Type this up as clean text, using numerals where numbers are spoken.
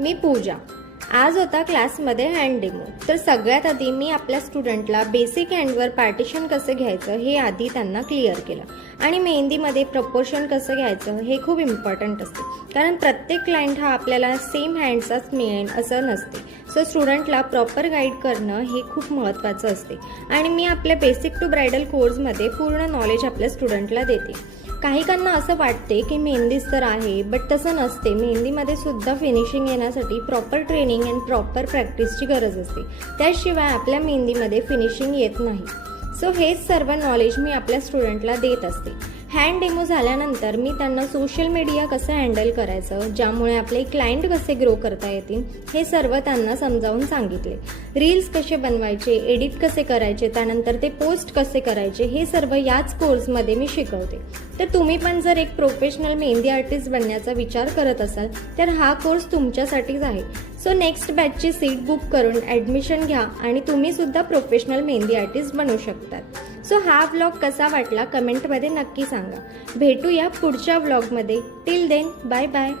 मी पूजा. आज होता क्लासमध्ये हँड डेमो. तर सगळ्यात आधी मी आपल्या स्टुडंटला बेसिक हँडवर पार्टिशन कसं घ्यायचं हे आधी त्यांना क्लिअर केलं. आणि मेहंदीमध्ये प्रपोर्शन कसं घ्यायचं हे खूप इम्पॉर्टंट असते, कारण प्रत्येक क्लायंट हा आपल्याला सेम हँड्सचाच मिळेल असं नसते. सो स्टुडंटला प्रॉपर गाईड करणं हे खूप महत्त्वाचं असते. आणि मी आपल्या बेसिक टू ब्रायडल कोर्समध्ये पूर्ण नॉलेज आपल्या स्टुडंटला देते. काहीकांना असं वाटते की मेहंदीच तर आहे, बट तसं नसते. मेहंदीमध्ये सुद्धा फिनिशिंग येण्यासाठी प्रॉपर ट्रेनिंग अँड प्रॉपर प्रॅक्टिसची गरज असते. त्याशिवाय आपल्या मेहंदीमध्ये फिनिशिंग येत नाही. सो हेच सर्व नॉलेज मी आपल्या स्टुडंटला देत असते. हँड डेमो झाल्यानंतर मी त्यांना सोशल मीडिया कसं हँडल करायचं, ज्यामुळे आपले क्लायंट कसे ग्रो करता येतील हे सर्व त्यांना समजावून सांगितले. रील्स कसे बनवायचे, एडिट कसे करायचे, त्यानंतर ते पोस्ट कसे करायचे हे सर्व याच कोर्समध्ये मी शिकवते. तर तुम्ही पण जर एक प्रोफेशनल मेहंदी आर्टिस्ट बनण्याचा विचार करत असाल तर हा कोर्स तुमच्यासाठीच आहे. सो नेक्स्ट बॅचची सीट बुक करून ॲडमिशन घ्या आणि तुम्ही सुद्धा प्रोफेशनल मेहंदी आर्टिस्ट बनू शकतात. सो हा व्लॉग कसा वाटला कमेंटमध्ये नक्की सांगा. भेटूया पुढच्या व्लॉगमध्ये. Till then bye bye.